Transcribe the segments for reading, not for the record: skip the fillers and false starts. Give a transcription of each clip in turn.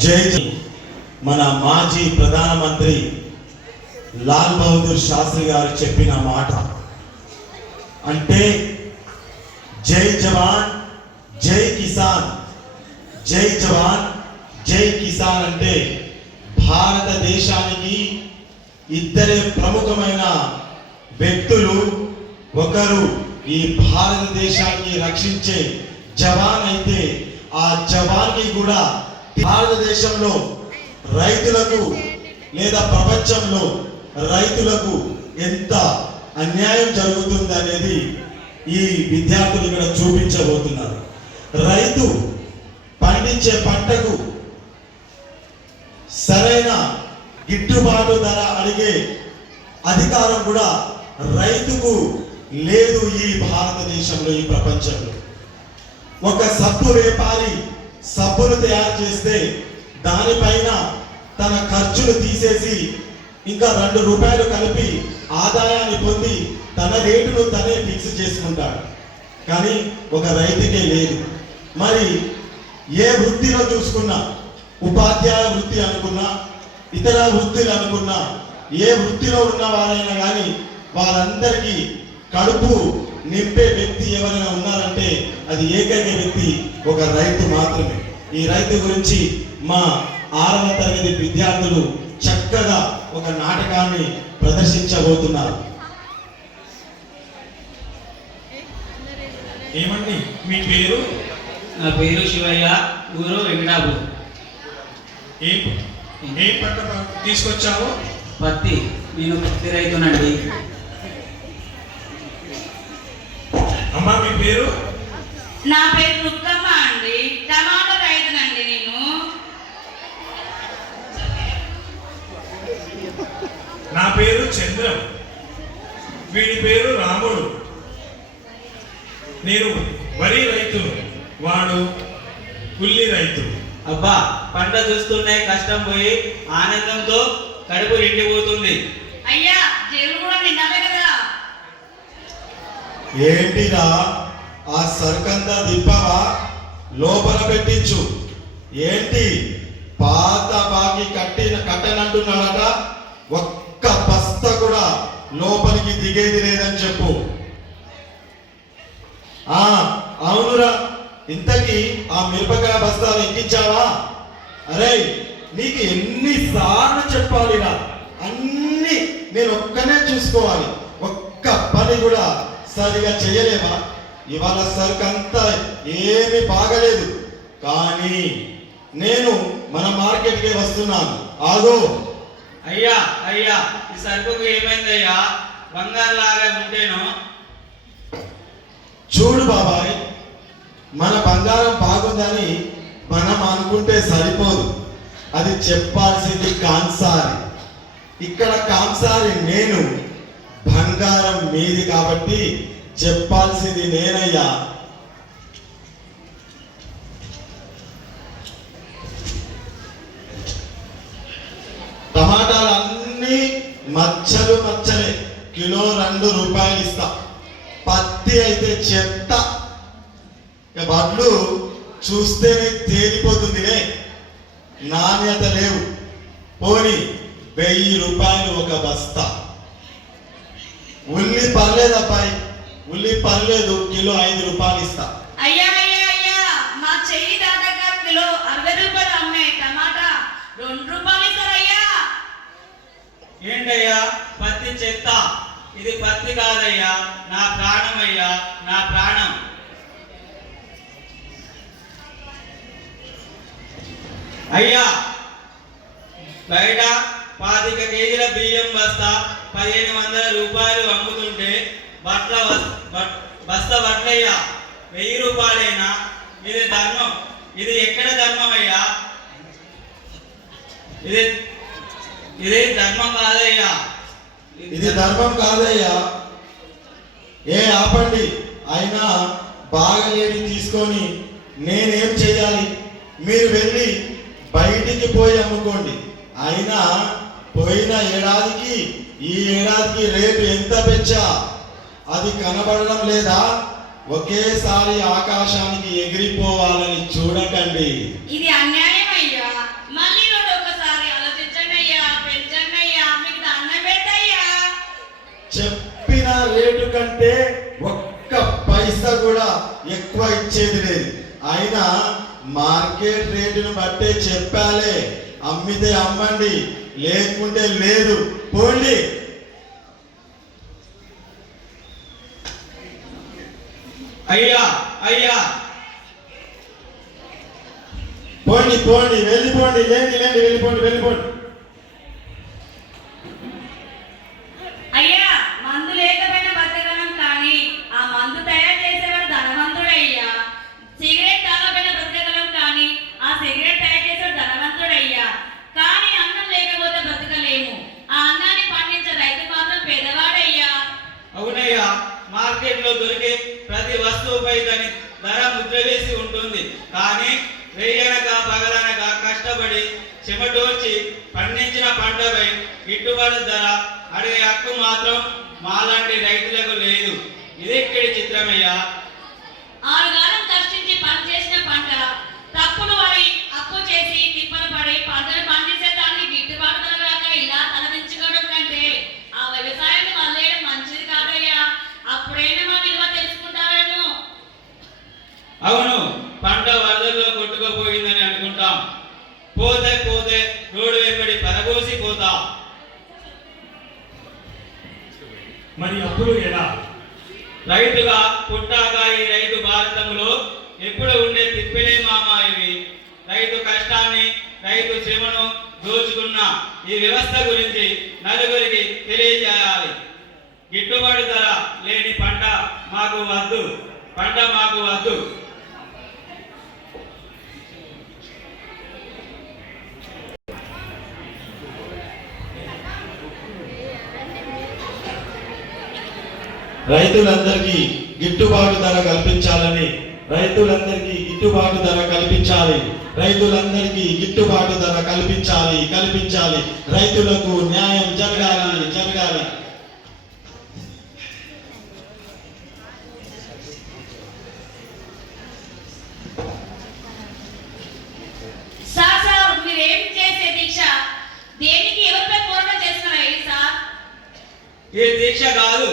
జై మన మాజీ ప్రధానమంత్రి లాల్ బహదూర్ శాస్త్రి గారు చెప్పిన మాట అంటే జై జవాన్ జై కిసాన్, జై జవాన్ జై కిసాన్ అంటే భారతదేశానికి ఇద్దరే ప్రముఖమైన వ్యక్తులు. ఒకరు ఈ భారతదేశాన్ని రక్షించే జవాన్ అయితే ఆ జవాన్కి కూడా భారతదేశంలో రైతులకు లేదా ప్రపంచంలో రైతులకు ఎంత అన్యాయం జరుగుతుంది అనేది ఈ విద్యార్థులు ఇక్కడ చూపించబోతున్నారు. రైతు పండించే పంటకు సరైన గిట్టుబాటు ధర అడిగే అధికారం కూడా రైతుకు లేదు ఈ భారతదేశంలో, ఈ ప్రపంచంలో. ఒక సబ్బు వ్యాపారి సబ్బులు తయారు చేస్తే దానిపైన తన ఖర్చులు తీసేసి ఇంకా 2 రూపాయలు కలిపి ఆదాయాన్ని పొంది తన రేటును తనే ఫిక్స్ చేసుకుంటాడు. కానీ ఒక రైతుకే లేదు. మరి ఏ వృత్తిలో చూసుకున్నా, ఉపాధ్యాయ వృత్తి అనుకున్నా, ఇతర వృత్తులు అనుకున్నా, ఏ వృత్తిలో ఉన్న వారైనా కానీ వారందరికీ కడుపు నింపే వ్యక్తి ఎవరైనా ఉన్నారంటే అది ఏకైక వ్యక్తి ఒక రైతు మాత్రమే. ఈ రైతు గురించి మా 6వ తరగతి విద్యార్థులు చక్కగా ఒక నాటకాన్ని ప్రదర్శించబోతున్నారు. ఏమండి మీ పేరు? నా పేరు శివయ్య, ఊరు వెంకటాపూర్. ఏ పంట తీసుకొచ్చావు? పత్తి. నేను పత్తి రైతునండి. అమ్మా మీ పేరు? నా పేరు రుక్కమ్మ అండి, టమాటా రైతునండి నేను. నా పేరు చంద్రం, వీడి పేరు రాముడు. నేను వరి రైతును, వాడు ఉల్లి రైతు. అబ్బా, పంట చూస్తుంటే కష్టం పోయి ఆనందంతో కడుపు నిండిపోతుంది. అయ్యా జేబులు కూడా నిండాలే కదా. ఏంటిరా ఆ సరుకంతా దింపావా? లోపల పెట్టించు. ఏంటి పాత బాకి కట్టనంటున్నాడట? ఒక్క బస్త కూడా లోపలికి దిగేది లేదని చెప్పు. అవునురా, ఇంతకీ ఆ మిరపకాయ బస్తాలు ఎక్కించావా? అరే నీకు ఎన్నిసార్లు చెప్పాలిరా, అన్ని నేను ఒక్కనే చూసుకోవాలి, ఒక్క పని కూడా సరిగా చేయలేవా? ఇవాళ సరుకంతా ఏమి బాగలేదు, కానీ నేను మన మార్కెట్కి వస్తున్నాను, ఆగో. అయ్యా అయ్యా, ఈ సరుకుకు ఏమైందయ్యా? బంగారు లాగా ఉంటేను. చూడు బాబాయ్, మన బంగారం బాగుందని మనం అనుకుంటే సరిపోదు, అది చెప్పాల్సింది కాన్సారి. ఇక్కడ కాన్సారి నేను, బంగారం మీది కాబట్టి చెప్పాల్సింది నేనయ్యా. టమాటాలన్నీ మచ్చలు మచ్చలే, కిలో 2 రూపాయలు ఇస్తా. పత్తి అయితే చెత్త, వడ్లు చూస్తేనే తేలిపోతుందిలే, నాణ్యత లేవు. పోనీ 1000 రూపాయలు ఒక బస్తా. ఉల్లి పర్లేదు అబ్బాయి, ఉల్లి పర్లేదు, కిలో 5 రూపాయలు ఇస్తా. అయ్యా అయ్యా అయ్యా, మా చెయ్యి దాదాగా కిలో 60 రూపాయలు అమ్మే టమాటా 2 రూపాయలు ఇస్తారయ్యా. ఏంటయ్యా పత్తి చెత్త? ఇది పత్తి కాదయ్యా, నా ప్రాణం అయ్యా, నా ప్రాణం. అయ్యా బయట 25 కేజీల బియ్యం బస్తా 1500 రూపాయలు అమ్ముతుంటే బస్తా వడ్లయ్యా 1000 రూపాయలైనా. ఇది ధర్మం? ఇది ఎక్కడ ధర్మం అయ్యా? ఇది ధర్మం కాదయ్యా, ఇది ధర్మం కాదయ్యా. ఆపండి, అయినా బాగలేని తీసుకొని నేనేం చేయాలి? మీరు వెళ్ళి బయటికి పోయి అమ్ముకోండి. అయినా పోయిన ఏడాదికి ఈ ఏడాదికి రేటు ఎంత పెంచా అది కనబడడం లేదా? ఒకేసారి ఆకాశానికి ఎగిరిపోవాలని చూడకండి. ఇది అన్యాయం అయ్యా. కంటే ఒక్క పైసా కూడా ఎక్కువ ఇచ్చేది లేదు. అయినా మార్కెట్ రేటును బట్టే చెప్పాలే, అమ్మితే అమ్మండి లేకుంటే లేదు, పోండి. అయ్యా అయ్యా పోండి పోండి, వెళ్ళిపోండి, లేండి లేండి, వెళ్ళిపోండి వెళ్ళిపోండి. అయ్యా మందు లేకపోయినా బ్రతకగలం, కానీ ఆ మందు తయారు చేసేవాడు ధనవంతుడయ్యా. సిగరెట్ తాగకపోయినా బ్రతకగలం, కానీ ఆ సిగరెట్ తయారు చేసేవాడు ధనవంతుడయ్యా. కానీ అన్నం లేకపోతే బ్రతకలేము. ఆ అన్నాన్ని పండించే రైతు మాత్రం పేదవాడయ్యా. అవునయ్యా, మార్కెట్ లో దొరికే ప్రతి వస్తువుపై దాని ధర ముద్ర వేసి ఉంటుంది. కానీ రేయనక పగలనక కష్టపడి చెమటోర్చి పండించిన పంటపై గిట్టుబాటు ధర అడిగే హక్కు మాత్రం మాలాంటి రైతులకు లేదు. ఇదెక్కడి చిత్రమయ్యా. 6 కాలం కష్టించి పనిచేసిన పంట తప్పులు పడి అప్పు చేసి తిప్పలు పడి పంటలు పండించే దానికి గిట్టుబాటు ధర రాక ఇలా తలదించుకోవడం కంటే ఆ వ్యవసాయాన్ని వదిలేయడం మంచిది కాదయ్యా. అప్పుడైనా మా విలువ తెలుసుకుంటారేమో. అవును, పంట వరదల్లో కొట్టుకుపోయిందని అనుకుంటాం. పోతే పోతే రోడ్డు వెంబడి పరగోసి పోతా. మరి అప్పుడు ఎలా? రైతుగా పుట్టాక ఈ రైతు భారతంలో ఎప్పుడు ఉండే తిప్పిలే మామా ఇవి. రైతు కష్టాన్ని, రైతు శ్రమను దోచుకున్న ఈ వ్యవస్థ గురించి నలుగురికి తెలియజేయాలి. గిట్టుబాటు ధర లేని పంట మాకు వద్దు, పంట మాకు వద్దు. రైతులందరికీ గిట్టుబాటు ధర కల్పించాలని, రైతులందరికీ గిట్టుబాటు ధర కల్పించాలి, రైతులందరికీ గిట్టుబాటు ధర కల్పించాలి, కల్పించాలి. రైతులకు న్యాయం జరగాలి, జరగాలి. సార్ మీరేం చేసే దీక్ష దేనికి, ఎవరిపై పోరాటం చేస్తున్నారా సార్? ఈ దీక్ష కాదు,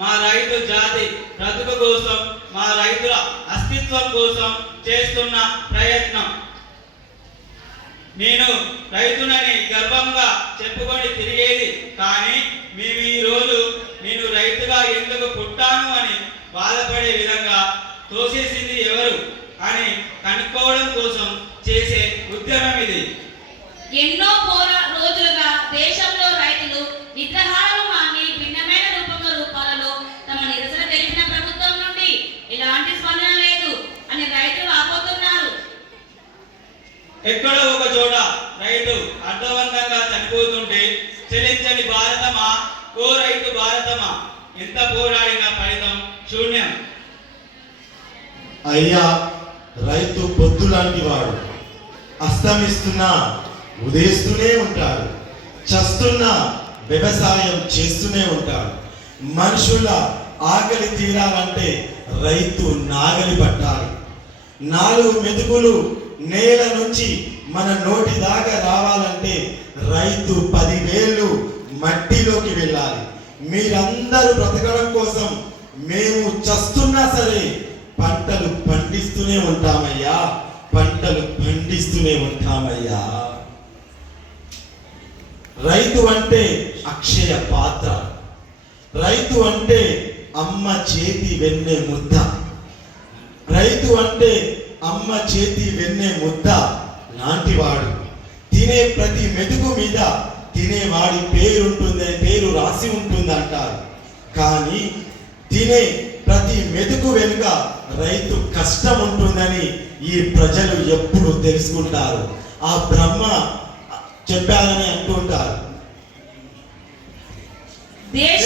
మా రైతు జాతి బ్రతుకు కోసం, మా రైతుల అస్తిత్వం కోసం చేస్తున్న ప్రయత్నం. నేను రైతునని గర్వంగా చెప్పుకొని తిరిగేది, కానీ మేము ఈ రోజు నేను రైతుగా ఎందుకు పుట్టాను అని బాధపడే విధంగా తోసేసింది ఎవరు అని కనుక్కోవడం కోసం చేసే ఉద్యమం ఇది. ఎన్నో రోజులుగా దేశంలో రైతులు నిద్రాహారాలు మాని భిన్నమైన రూపాలలో తమ నిరసన తెలిపిన ప్రభుత్వం నుండి ఎలాంటి స్పందన లేదు అని రైతులు ఆపోతున్నారు. ఎక్కడో ఒక చోట రైతు అర్థవంతంగా చనిపోతుంటే చెలించని భారతమా, ఓ రైతు భారతమా, ఎంత పోరాడిన ఫలితం శూన్యం. అయ్యా, రైతు పొద్దు లాంటి వాడు. అస్తమిస్తున్నా ఉదయిస్తూనే ఉంటాడు, చస్తున్నా వ్యవసాయం చేస్తూనే ఉంటాడు. మనుషుల ఆకలి తీరాలంటే రైతు నాగలి పట్టాలి. 4 మెతుకులు నేల నుంచి మన నోటి దాకా రావాలంటే రైతు 10 వేళ్ళు మట్టిలోకి వెళ్ళాలి. మీరందరూ బ్రతకడం కోసం మేము చస్తున్నా సరే పంటలు పండిస్తూనే ఉంటామయ్యా, పంటలు పండిస్తూనే ఉంటామయ్యా. రైతు అంటే అక్షయ పాత్ర, రైతు అంటే అమ్మ చేతి వెన్నె ముద్ద, రైతు అంటే అమ్మ చేతి వెన్నె ముద్ద లాంటివాడు. తినే ప్రతి మెతుకు మీద తినేవాడి పేరుంటుందని, పేరు రాసి ఉంటుందంటారు. కానీ తినే ప్రతి మెతుకు వెనుక రైతు కష్టం ఉంటుందని ఈ ప్రజలు ఎప్పుడు తెలుసుకుంటారు. ఆ బ్రహ్మ చెప్పాలని అంటుంటారు. దేశ